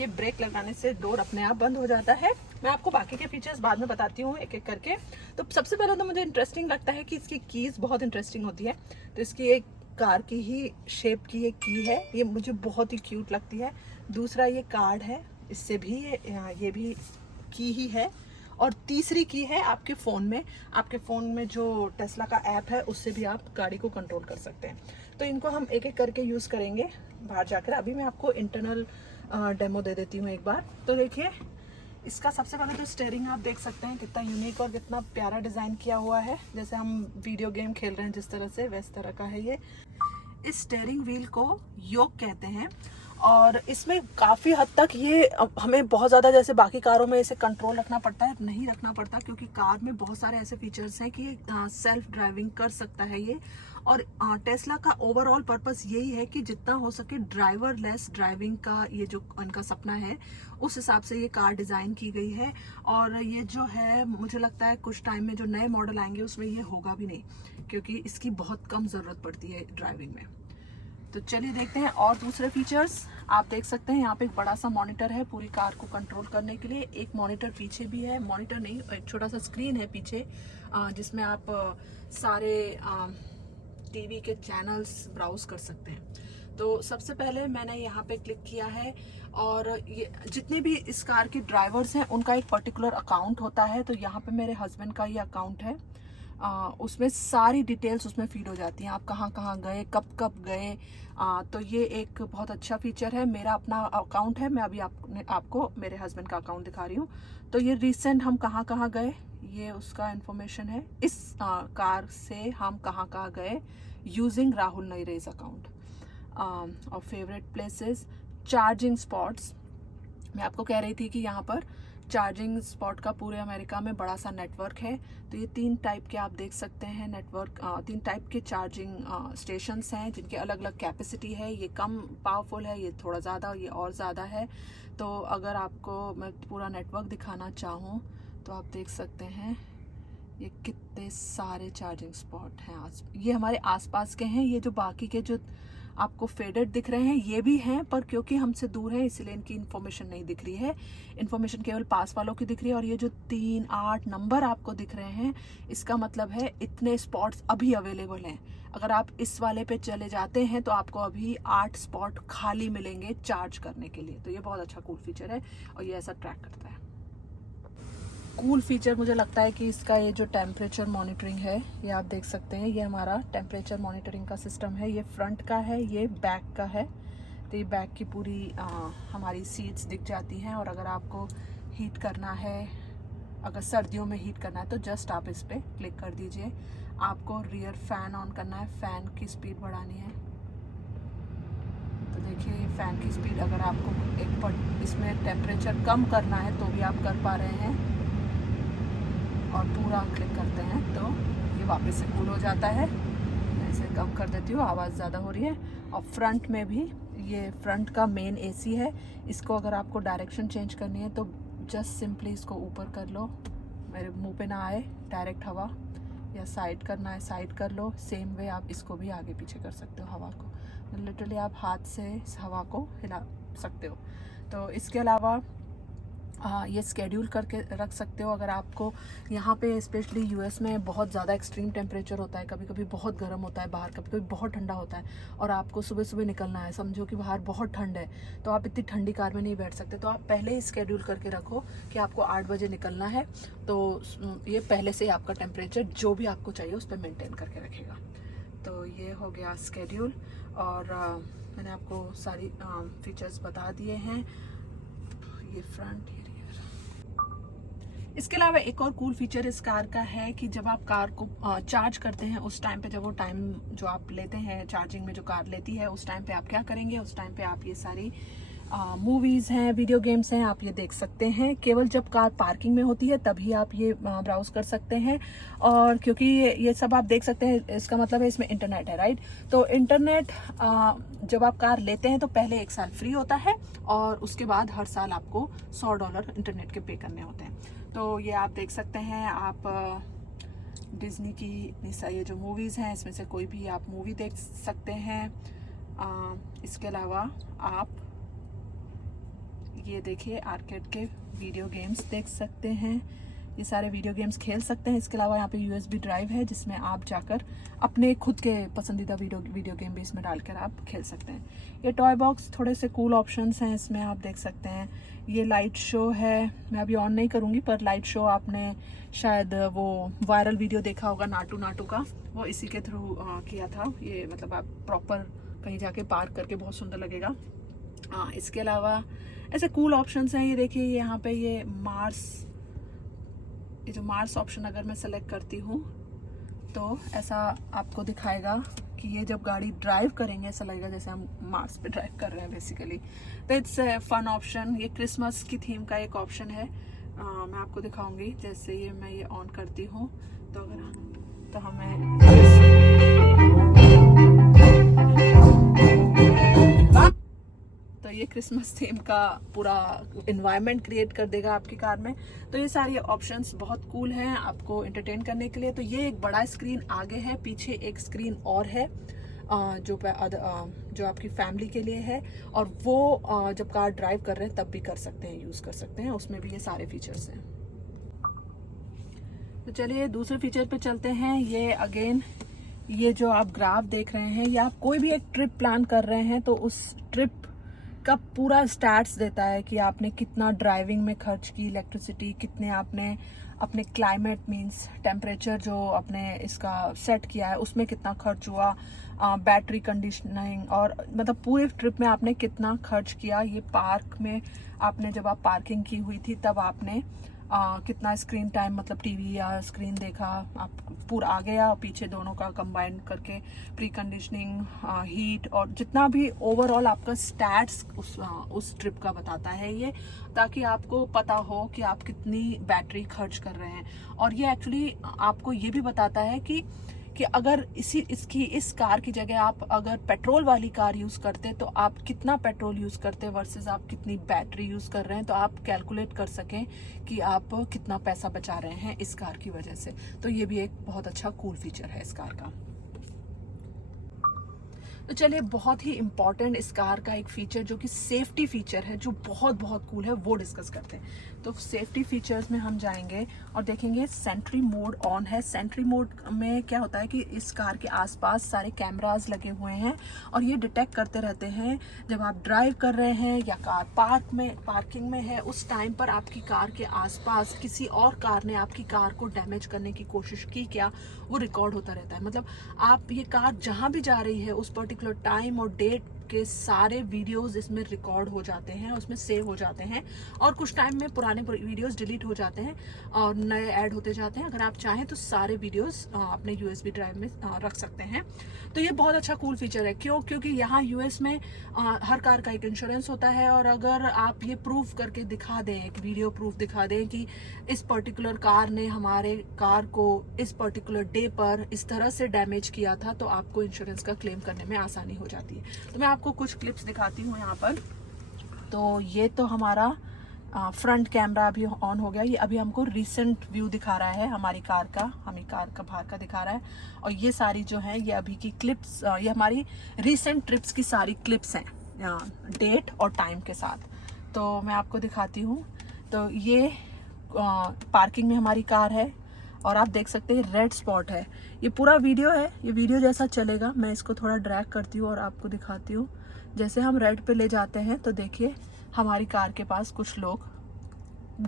ये ब्रेक लगाने से डोर अपने आप बंद हो जाता है। मैं आपको बाकी के फीचर्स बाद में बताती हूँ एक एक करके। तो सबसे पहले तो मुझे इंटरेस्टिंग लगता है कि इसकी कीज बहुत इंटरेस्टिंग होती है। तो इसकी एक कार की ही शेप की एक की है, ये मुझे बहुत ही क्यूट लगती है। दूसरा ये कार्ड है, इससे भी ये भी की ही है। और तीसरी की है आपके फ़ोन में जो टेस्ला का ऐप है उससे भी आप गाड़ी को कंट्रोल कर सकते हैं। तो इनको हम एक एक करके यूज़ करेंगे बाहर जाकर। अभी मैं आपको इंटरनल डेमो दे देती हूँ एक बार। तो देखिए, इसका सबसे पहले तो स्टीयरिंग आप देख सकते हैं कितना यूनिक और कितना प्यारा डिज़ाइन किया हुआ है। जैसे हम वीडियो गेम खेल रहे हैं जिस तरह से, वैस तरह का है ये। इस स्टीयरिंग व्हील को योक कहते हैं और इसमें काफ़ी हद तक ये हमें बहुत ज़्यादा जैसे बाकी कारों में इसे कंट्रोल रखना पड़ता है, नहीं रखना पड़ता, क्योंकि कार में बहुत सारे ऐसे फीचर्स हैं कि ये सेल्फ ड्राइविंग कर सकता है ये। और टेस्ला का ओवरऑल पर्पस यही है कि जितना हो सके ड्राइवर लेस ड्राइविंग का ये जो उनका सपना है, उस हिसाब से ये कार डिज़ाइन की गई है। और ये जो है, मुझे लगता है कुछ टाइम में जो नए मॉडल आएंगे उसमें ये होगा भी नहीं, क्योंकि इसकी बहुत कम ज़रूरत पड़ती है ड्राइविंग में। तो चलिए देखते हैं और दूसरे फीचर्स। आप देख सकते हैं यहाँ पे एक बड़ा सा मॉनिटर है पूरी कार को कंट्रोल करने के लिए। एक मॉनिटर पीछे भी है, मॉनिटर नहीं, एक छोटा सा स्क्रीन है पीछे जिसमें आप सारे टीवी के चैनल्स ब्राउज कर सकते हैं। तो सबसे पहले मैंने यहाँ पे क्लिक किया है और ये जितने भी इस कार के ड्राइवर्स हैं उनका एक पर्टिकुलर अकाउंट होता है। तो यहाँ पे मेरे हस्बैंड का ये अकाउंट है, उसमें सारी डिटेल्स उसमें फीड हो जाती हैं, आप कहाँ कहाँ गए, कब कब गए। तो ये एक बहुत अच्छा फीचर है। मेरा अपना अकाउंट है, मैं अभी आपको मेरे हस्बैंड का अकाउंट दिखा रही हूँ। तो ये रिसेंट हम कहाँ कहाँ गए, ये उसका इन्फॉर्मेशन है। इस कार से हम कहाँ कहाँ गए यूजिंग राहुल नईरेज अकाउंट। और फेवरेट प्लेसेस, चार्जिंग स्पॉट्स। मैं आपको कह रही थी कि यहाँ पर चार्जिंग स्पॉट का पूरे अमेरिका में बड़ा सा नेटवर्क है। तो ये 3 टाइप के आप देख सकते हैं नेटवर्क, 3 टाइप के चार्जिंग स्टेशंस हैं जिनके अलग अलग कैपेसिटी है। ये कम पावरफुल है, ये थोड़ा ज़्यादा, ये और ज़्यादा है। तो अगर आपको मैं पूरा नेटवर्क दिखाना चाहूँ तो आप देख सकते हैं ये कितने सारे चार्जिंग स्पॉट हैं। ये हमारे आसपास के हैं, ये जो बाकी के जो आपको फेडेड दिख रहे हैं ये भी हैं, पर क्योंकि हमसे दूर है इसलिए इनकी इन्फॉर्मेशन नहीं दिख रही है। इन्फॉर्मेशन केवल पास वालों की दिख रही है। और ये जो 3, 8 नंबर आपको दिख रहे हैं, इसका मतलब है इतने स्पॉट्स अभी अवेलेबल हैं। अगर आप इस वाले पे चले जाते हैं तो आपको अभी 8 स्पॉट खाली मिलेंगे चार्ज करने के लिए। तो ये बहुत अच्छा कूल फीचर है और ये ऐसा ट्रैक करता है। कूल फीचर मुझे लगता है कि इसका ये जो टेम्परेचर मॉनिटरिंग है, ये आप देख सकते हैं, ये हमारा टेम्परेचर मॉनिटरिंग का सिस्टम है। ये फ्रंट का है, ये बैक का है। तो ये बैक की पूरी हमारी सीट्स दिख जाती हैं। और अगर आपको हीट करना है, अगर सर्दियों में हीट करना है तो जस्ट आप इस पर क्लिक कर दीजिए। आपको रियर फैन ऑन करना है, फ़ैन की स्पीड बढ़ानी है। तो देखिए फ़ैन की स्पीड, अगर आपको इसमें टेम्परेचर कम करना है तो भी आप कर पा रहे हैं। और पूरा क्लिक करते हैं तो ये वापस से कूल हो जाता है। मैं इसे कम कर देती हूँ, आवाज़ ज़्यादा हो रही है। और फ्रंट में भी, ये फ्रंट का मेन एसी है। इसको अगर आपको डायरेक्शन चेंज करनी है तो जस्ट सिंपली इसको ऊपर कर लो, मेरे मुंह पे ना आए डायरेक्ट हवा, या साइड करना है साइड कर लो। सेम वे आप इसको भी आगे पीछे कर सकते हो हवा को, लिटरली आप हाथ से इस हवा को हिला सकते हो। तो इसके अलावा ये स्केड्यूल करके रख सकते हो। अगर आपको यहाँ पे स्पेशली यूएस में बहुत ज़्यादा एक्सट्रीम टेम्परेचर होता है, कभी कभी बहुत गर्म होता है बाहर, कभी कभी बहुत ठंडा होता है, और आपको सुबह सुबह निकलना है, समझो कि बाहर बहुत ठंड है, तो आप इतनी ठंडी कार में नहीं बैठ सकते। तो आप पहले ही स्केड्यूल करके रखो कि आपको 8 बजे निकलना है, तो ये पहले से आपका टेम्परेचर जो भी आपको चाहिए उस पर मेनटेन करके रखेगा। तो ये हो गया स्केड्यूल। और मैंने आपको सारी फीचर्स बता दिए हैं। ये फ्रंट, इसके अलावा एक और कूल फीचर इस कार का है कि जब आप कार को चार्ज करते हैं उस टाइम पे, जब वो टाइम जो आप लेते हैं चार्जिंग में जो कार लेती है, उस टाइम पे आप क्या करेंगे, उस टाइम पे आप ये सारी मूवीज़ हैं, वीडियो गेम्स हैं, आप ये देख सकते हैं। केवल जब कार पार्किंग में होती है तभी आप ये ब्राउज कर सकते हैं। और क्योंकि ये सब आप देख सकते हैं, इसका मतलब है इसमें इंटरनेट है, राइट। तो इंटरनेट जब आप कार लेते हैं तो पहले 1 साल फ्री होता है और उसके बाद हर साल आपको $100 इंटरनेट के पे करने होते हैं। तो ये आप देख सकते हैं, आप डिज्नी की ये जो मूवीज़ हैं इसमें से कोई भी आप मूवी देख सकते हैं। इसके अलावा आप ये देखिए आर्केड के वीडियो गेम्स देख सकते हैं, ये सारे वीडियो गेम्स खेल सकते हैं। इसके अलावा यहाँ पे USB ड्राइव है जिसमें आप जाकर अपने खुद के पसंदीदा वीडियो गेम भी इसमें डालकर आप खेल सकते हैं। ये टॉय बॉक्स, थोड़े से कूल ऑप्शंस हैं इसमें, आप देख सकते हैं। ये लाइट शो है, मैं अभी ऑन नहीं करूँगी, पर लाइट शो आपने शायद वो वायरल वीडियो देखा होगा नाटू नाटू का, वो इसी के थ्रू किया था। ये मतलब आप प्रॉपर कहीं जाके पार्क करके बहुत सुंदर लगेगा। इसके अलावा ऐसे कूल ऑप्शंस हैं, ये देखिए यहाँ पे ये मार्स, ये जो मार्स ऑप्शन अगर मैं सेलेक्ट करती हूँ तो ऐसा आपको दिखाएगा कि ये जब गाड़ी ड्राइव करेंगे ऐसा लगेगा जैसे हम मार्स पे ड्राइव कर रहे हैं बेसिकली। तो इट्स फन ऑप्शन। ये क्रिसमस की थीम का एक ऑप्शन है, मैं आपको दिखाऊंगी। जैसे ये मैं ये ऑन करती हूँ तो अगर तो हमें तो ये क्रिसमस थीम का पूरा इन्वायरमेंट क्रिएट कर देगा आपकी कार में। तो ये सारी ऑप्शंस बहुत कूल हैं आपको एंटरटेन करने के लिए। तो ये एक बड़ा स्क्रीन आगे है, पीछे एक स्क्रीन और है जो आपकी फैमिली के लिए है, और वो जब कार ड्राइव कर रहे हैं तब भी कर सकते हैं, यूज़ कर सकते हैं, उसमें भी ये सारे फीचर्स हैं। तो चलिए दूसरे फीचर पे चलते हैं। ये अगेन ये जो आप ग्राफ देख रहे हैं, या आप कोई भी एक ट्रिप प्लान कर रहे हैं तो उस ट्रिप का पूरा स्टैट्स देता है कि आपने कितना ड्राइविंग में खर्च की, इलेक्ट्रिसिटी कितने आपने, अपने क्लाइमेट मींस टेम्परेचर जो आपने इसका सेट किया है उसमें कितना खर्च हुआ, बैटरी कंडीशनिंग, और मतलब पूरे ट्रिप में आपने कितना खर्च किया। ये पार्क में आपने जब आप पार्किंग की हुई थी तब आपने कितना स्क्रीन टाइम मतलब टीवी या स्क्रीन देखा, आप पूरा आगे या पीछे दोनों का कंबाइन करके प्री कंडीशनिंग, हीट, और जितना भी ओवरऑल आपका स्टैट्स उस ट्रिप का बताता है ये, ताकि आपको पता हो कि आप कितनी बैटरी खर्च कर रहे हैं। और ये एक्चुअली आपको ये भी बताता है कि अगर इस कार की जगह आप अगर पेट्रोल वाली कार यूज करते तो आप कितना पेट्रोल यूज करते वर्सेस आप कितनी बैटरी यूज कर रहे हैं, तो आप कैलकुलेट कर सकें कि आप कितना पैसा बचा रहे हैं इस कार की वजह से। तो ये भी एक बहुत अच्छा कूल फीचर है इस कार का। तो चलिए बहुत ही इंपॉर्टेंट इस कार का एक फीचर जो कि सेफ्टी फीचर है, जो बहुत बहुत कूल है, वो डिस्कस करते हैं। तो सेफ्टी फीचर्स में हम जाएंगे और देखेंगे सेंट्री मोड ऑन है। सेंट्री मोड में क्या होता है कि इस कार के आसपास सारे कैमरास लगे हुए हैं और ये डिटेक्ट करते रहते हैं जब आप ड्राइव कर रहे हैं या कार पार्किंग में है, उस टाइम पर आपकी कार के आसपास किसी और कार ने आपकी कार को डैमेज करने की कोशिश की क्या, वो रिकॉर्ड होता रहता है। मतलब आप ये कार जहाँ भी जा रही है उस पर्टिकुलर टाइम और डेट के सारे वीडियोस इसमें रिकॉर्ड हो जाते हैं, उसमें सेव हो जाते हैं, और कुछ टाइम में पुराने वीडियोस डिलीट हो जाते हैं और नए ऐड होते जाते हैं। अगर आप चाहें तो सारे वीडियोस अपने USB ड्राइव में रख सकते हैं। तो ये बहुत अच्छा कूल फीचर है। क्योंकि यहाँ US में हर कार का एक इंश्योरेंस होता है, और अगर आप ये प्रूफ करके दिखा दें, एक वीडियो प्रूफ दिखा दें कि इस पर्टिकुलर कार ने हमारे कार को इस पर्टिकुलर डे पर इस तरह से डैमेज किया था, तो आपको इंश्योरेंस का क्लेम करने में आसानी हो जाती है। तो मैं आपको कुछ क्लिप्स दिखाती हूँ यहाँ पर। तो ये तो हमारा फ्रंट कैमरा अभी ऑन हो गया। ये अभी हमको रिसेंट व्यू दिखा रहा है हमारी कार का, हमें कार का बाहर का दिखा रहा है। और ये सारी जो है ये अभी की क्लिप्स, ये हमारी रिसेंट ट्रिप्स की सारी क्लिप्स हैं डेट और टाइम के साथ। तो मैं आपको दिखाती हूँ। तो ये पार्किंग में हमारी कार है और आप देख सकते हैं रेड स्पॉट है। ये पूरा वीडियो है, ये वीडियो जैसा चलेगा। मैं इसको थोड़ा ड्रैग करती हूँ और आपको दिखाती हूँ। जैसे हम रेड पे ले जाते हैं तो देखिए हमारी कार के पास कुछ लोग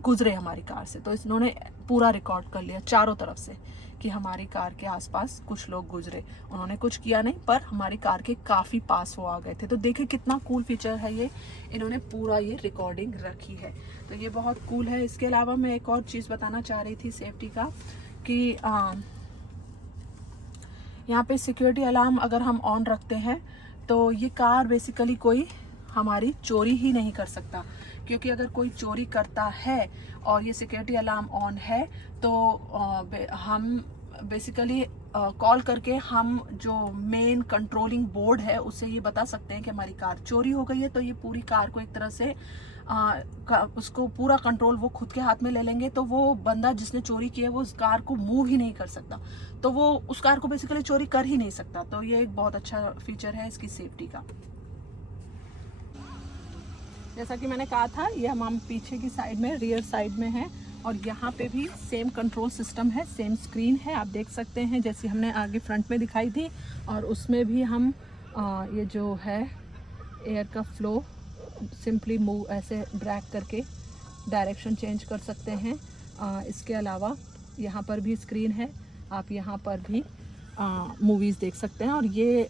गुजरे हमारी कार से, तो इन्होंने पूरा रिकॉर्ड कर लिया चारों तरफ से कि हमारी कार के आसपास कुछ लोग गुजरे। उन्होंने कुछ किया नहीं, पर हमारी कार के काफ़ी पास वो आ गए थे। तो देखिए कितना कूल फीचर है ये, इन्होंने पूरा ये रिकॉर्डिंग रखी है। तो ये बहुत कूल है। इसके अलावा मैं एक और चीज़ बताना चाह रही थी सेफ्टी का, कि यहाँ पे सिक्योरिटी अलार्म अगर हम ऑन रखते हैं तो ये कार बेसिकली कोई हमारी चोरी ही नहीं कर सकता, क्योंकि अगर कोई चोरी करता है और ये सिक्योरिटी अलार्म ऑन है तो हम बेसिकली कॉल करके हम जो मेन कंट्रोलिंग बोर्ड है उससे ये बता सकते हैं कि हमारी कार चोरी हो गई है। तो ये पूरी कार को एक तरह से उसको पूरा कंट्रोल वो खुद के हाथ में ले लेंगे, तो वो बंदा जिसने चोरी की है वो उस कार को मूव ही नहीं कर सकता, तो वो उस कार को बेसिकली चोरी कर ही नहीं सकता। तो ये एक बहुत अच्छा फीचर है इसकी सेफ्टी का। जैसा कि मैंने कहा था, ये हम पीछे की साइड में, रियर साइड में है, और यहाँ पे भी सेम कंट्रोल सिस्टम है, सेम स्क्रीन है, आप देख सकते हैं जैसी हमने आगे फ्रंट में दिखाई थी। और उसमें भी हम ये जो है एयर का फ्लो सिंपली मूव ऐसे ड्रैग करके डायरेक्शन चेंज कर सकते हैं। इसके अलावा यहाँ पर भी स्क्रीन है, आप यहाँ पर भी मूवीज़ देख सकते हैं। और ये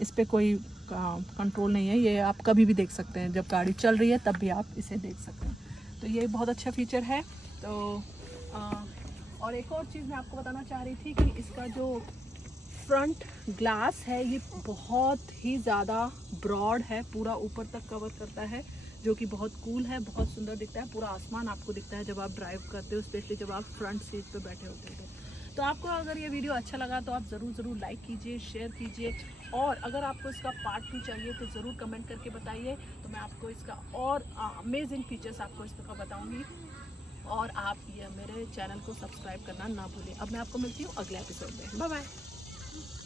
इस पर कोई कंट्रोल नहीं है, ये आप कभी भी देख सकते हैं, जब गाड़ी चल रही है तब भी आप इसे देख सकते हैं। तो ये बहुत अच्छा फीचर है। तो और एक और चीज़ मैं आपको बताना चाह रही थी कि इसका जो फ्रंट ग्लास है ये बहुत ही ज़्यादा ब्रॉड है, पूरा ऊपर तक कवर करता है, जो कि बहुत कूल है, बहुत सुंदर दिखता है। पूरा आसमान आपको दिखता है जब आप ड्राइव करते हो, स्पेशली जब आप फ्रंट सीट पे बैठे होते हो। तो आपको अगर ये वीडियो अच्छा लगा तो आप ज़रूर लाइक कीजिए, शेयर कीजिए, और अगर आपको इसका पार्ट 2 चाहिए तो ज़रूर कमेंट करके बताइए, तो मैं आपको इसका और अमेजिंग फीचर्स आपको इसका बताऊँगी। और आप ये मेरे चैनल को सब्सक्राइब करना ना भूलें। अब मैं आपको मिलती हूँ अगले एपिसोड में। Bye bye.